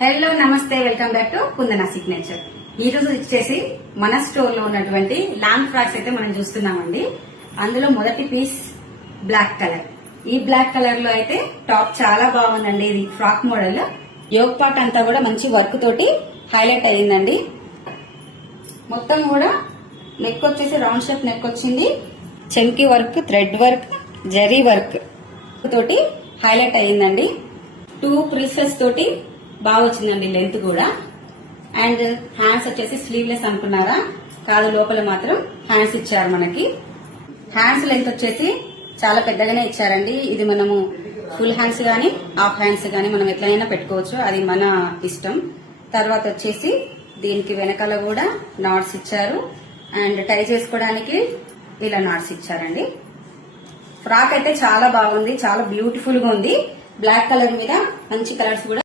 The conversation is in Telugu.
హలో నమస్తే, welcome back to Kundana signature. ఈ రోజు వచ్చేసి మన స్టోర్ లో ఉన్నటువంటి లాంగ్ ఫ్రాక్స్ అయితే మనం చూస్తున్నామండి. అందులో మొదటి పీస్ బ్లాక్ కలర్. ఈ బ్లాక్ కలర్ లో అయితే టాప్ చాలా బాగుందండి. ఇది ఫ్రాక్ మోడల్. యోగ్ పార్ట్ అంతా కూడా మంచి వర్క్ తోటి హైలైట్ అయిందండి. మొత్తం కూడా నెక్ వచ్చేసి రౌండ్ షేప్ నెక్ వచ్చింది. చెంకి work, thread work, zari work తోటి హైలైట్ అయిందండి. 2 ప్రీసెస్ తోటి బాగా వచ్చిందండి లెంత్ కూడా. అండ్ హ్యాండ్స్ వచ్చేసి స్లీవ్లెస్ అనుకున్నారా, కాదు, లోపల మాత్రం హ్యాండ్స్ ఇచ్చారు మనకి. హ్యాండ్స్ లెంత్ వచ్చేసి చాలా పెద్దగానే ఇచ్చారండి. ఇది మనము ఫుల్ హ్యాండ్స్ గానీ హాఫ్ హ్యాండ్స్ గానీ మనం ఎట్లయినా పెట్టుకోవచ్చు, అది మన ఇష్టం. తర్వాత వచ్చేసి దీనికి వెనకాల కూడా నాట్స్ ఇచ్చారు. అండ్ టై చేసుకోవడానికి ఇలా నాట్స్ ఇచ్చారండి. ఫ్రాక్ అయితే చాలా బాగుంది, చాలా బ్యూటిఫుల్ గా ఉంది. బ్లాక్ కలర్ మీద మంచి కలర్స్ కూడా